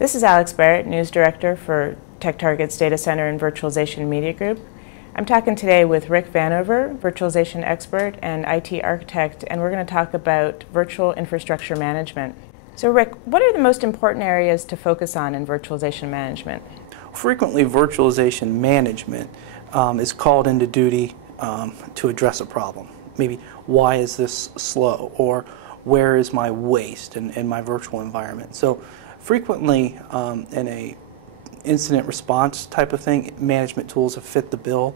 This is Alex Barrett, News Director for TechTarget's Data Center and Virtualization Media Group. I'm talking today with Rick Vanover, Virtualization Expert and IT Architect, and we're going to talk about virtual infrastructure management. So Rick, what are the most important areas to focus on in virtualization management? Frequently, virtualization management is called into duty to address a problem. Maybe, why is this slow? Or where is my waste in my virtual environment? So frequently in a incident response type of thing, management tools have fit the bill,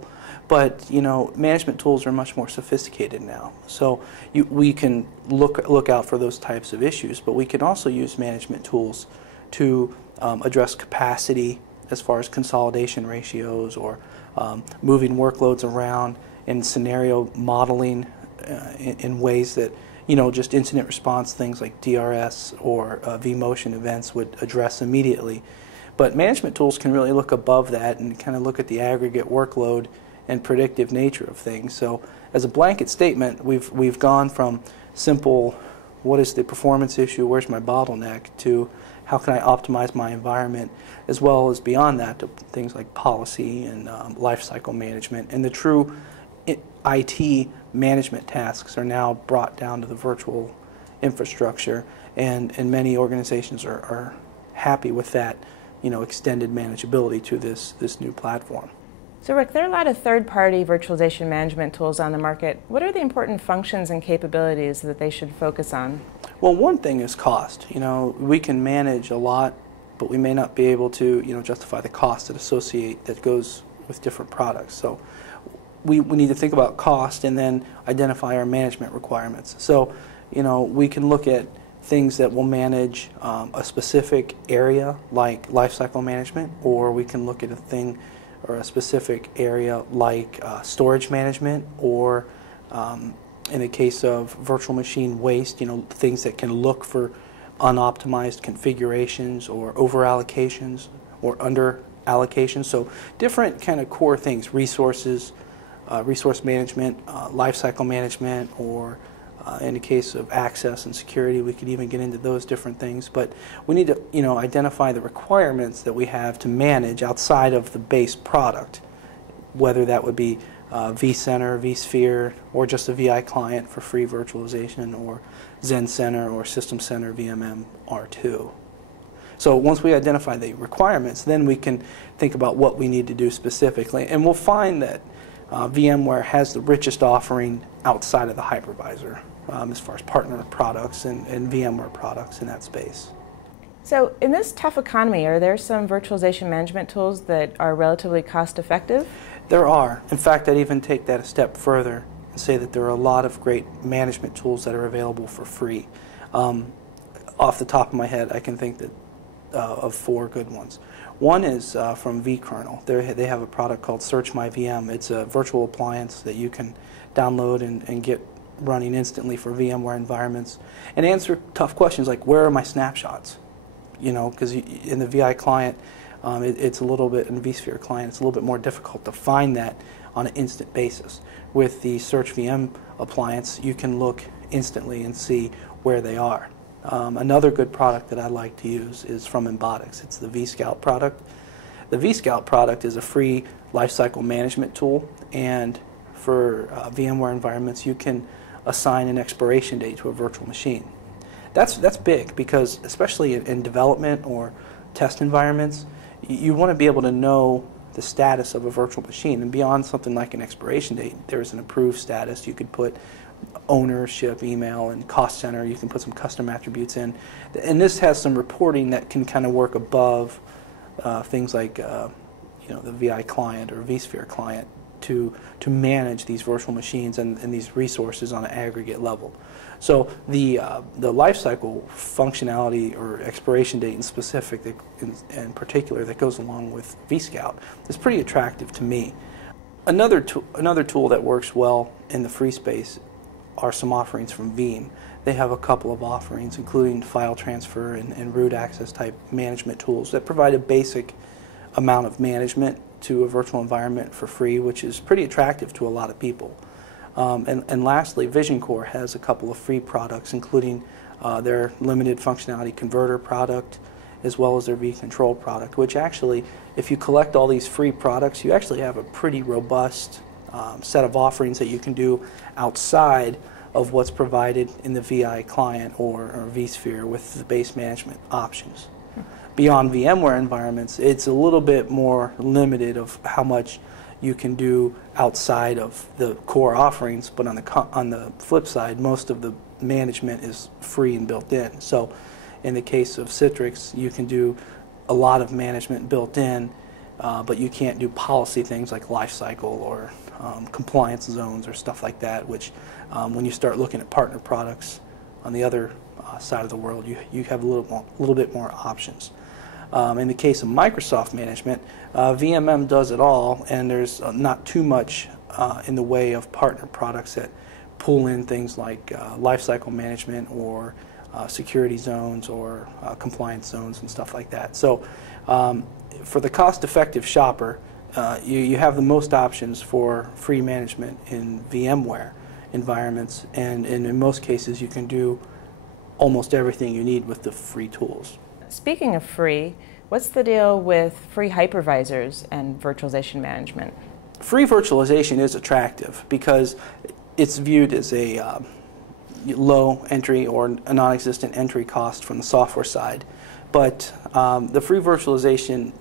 but management tools are much more sophisticated now. So we can look out for those types of issues, but we can also use management tools to address capacity as far as consolidation ratios or moving workloads around and scenario modeling in ways that just incident response things like DRS or vMotion events would address immediately. But management tools can really look above that and kind of look at the aggregate workload and predictive nature of things. So as a blanket statement, we've gone from simple, what is the performance issue, where's my bottleneck, to how can I optimize my environment, as well as beyond that to things like policy and lifecycle management. And the true IT management tasks are now brought down to the virtual infrastructure, and many organizations are happy with that extended manageability to this new platform. So Rick, there are a lot of third-party virtualization management tools on the market. What are the important functions and capabilities that they should focus on? Well, one thing is cost. We can manage a lot, but we may not be able to justify the cost that goes with different products. So we need to think about cost and then identify our management requirements. So we can look at things that will manage a specific area like lifecycle management, or we can look at a thing or a specific area like storage management, or in the case of virtual machine waste, things that can look for unoptimized configurations or over allocations or under allocations. So different kind of core things, resources, resource management, lifecycle management, or in the case of access and security, we could even get into those different things. But we need to identify the requirements that we have to manage outside of the base product, whether that would be vCenter, vSphere, or just a VI client for free virtualization, or XenCenter or System Center VMM R2. So once we identify the requirements, then we can think about what we need to do specifically, and we'll find that VMware has the richest offering outside of the hypervisor as far as partner products and VMware products in that space. So in this tough economy, are there some virtualization management tools that are relatively cost effective? There are. In fact, I'd even take that a step further and say that there are a lot of great management tools that are available for free. Off the top of my head, I can think of 4 good ones. One is from vKernel. They have a product called Search My VM. It's a virtual appliance that you can download and get running instantly for VMware environments and answer tough questions like, where are my snapshots? Because in the VI client, it's a little bit, in the vSphere client, it's a little bit more difficult to find that on an instant basis. With the Search VM appliance, you can look instantly and see where they are. Another good product that I like to use is from Embotix. It's the vScout product. The vScout product is a free lifecycle management tool, and for VMware environments, you can assign an expiration date to a virtual machine. That's big because, especially in development or test environments, you want to be able to know the status of a virtual machine. And beyond something like an expiration date, there's an approved status. You could put ownership, email, and cost center. You can put some custom attributes in. And this has some reporting that can kind of work above things like the VI client or vSphere client to manage these virtual machines and these resources on an aggregate level. So the lifecycle functionality or expiration date in particular that goes along with vScout is pretty attractive to me. Another tool that works well in the free space are some offerings from Veeam. They have a couple of offerings, including file transfer and root access type management tools that provide a basic amount of management to a virtual environment for free, which is pretty attractive to a lot of people. And lastly, Vision Core has a couple of free products, including their limited functionality converter product as well as their vControl product, which actually, if you collect all these free products, you actually have a pretty robust set of offerings that you can do outside of what's provided in the VI client or vSphere with the base management options. Beyond VMware environments, it's a little bit more limited of how much you can do outside of the core offerings, but on the flip side, most of the management is free and built in. So in the case of Citrix, you can do a lot of management built in, but you can't do policy things like lifecycle or compliance zones or stuff like that, which when you start looking at partner products on the other side of the world, you have a little bit more options. In the case of Microsoft management, VMM does it all, and there's not too much in the way of partner products that pull in things like lifecycle management or security zones or compliance zones and stuff like that. So for the cost-effective shopper, you have the most options for free management in VMware environments, and in most cases you can do almost everything you need with the free tools. Speaking of free, what's the deal with free hypervisors and virtualization management? Free virtualization is attractive because it's viewed as a low entry or a non-existent entry cost from the software side. But the free virtualization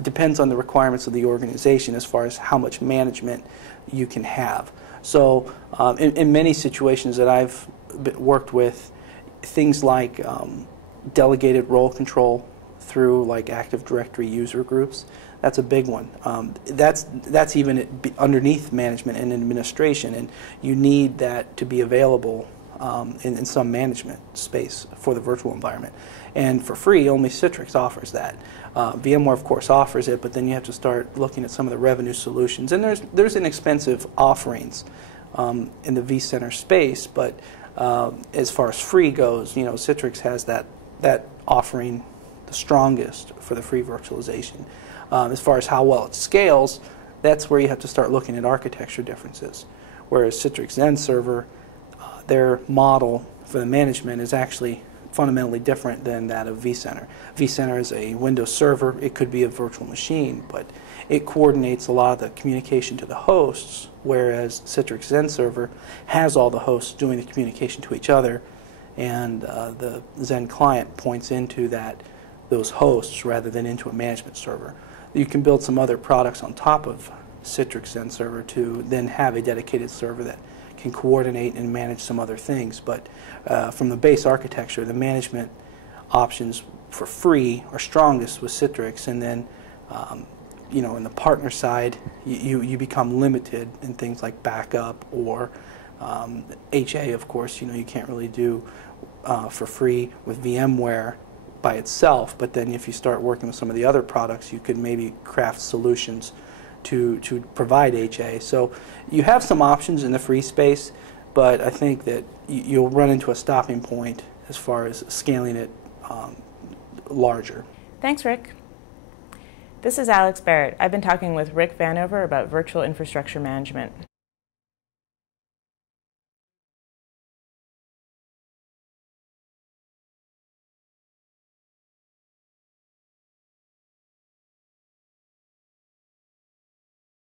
depends on the requirements of the organization as far as how much management you can have. So in many situations that I've worked with, things like delegated role control through like Active Directory user groups, that's a big one. That's even underneath management and administration, and you need that to be available in some management space for the virtual environment. And for free, only Citrix offers that. VMware, of course, offers it, but then you have to start looking at some of the revenue solutions. And there's inexpensive offerings in the vCenter space, but as far as free goes, you know, Citrix has that offering the strongest for the free virtualization. As far as how well it scales, that's where you have to start looking at architecture differences. Whereas Citrix Zen Server, their model for the management is actually fundamentally different than that of vCenter. vCenter is a Windows server. It could be a virtual machine, but it coordinates a lot of the communication to the hosts, whereas Citrix Zen Server has all the hosts doing the communication to each other, and the Zen client points into those hosts rather than into a management server. You can build some other products on top of Citrix Zen Server to then have a dedicated server that can coordinate and manage some other things. But from the base architecture, the management options for free are strongest with Citrix, and then you know, in the partner side, you become limited in things like backup or HA. Of course, you know, you can't really do for free with VMware by itself, but then if you start working with some of the other products, you could maybe craft solutions to provide HA. So you have some options in the free space, but I think that you'll run into a stopping point as far as scaling it larger. Thanks, Rick. This is Alex Barrett. I've been talking with Rick Vanover about virtual infrastructure management.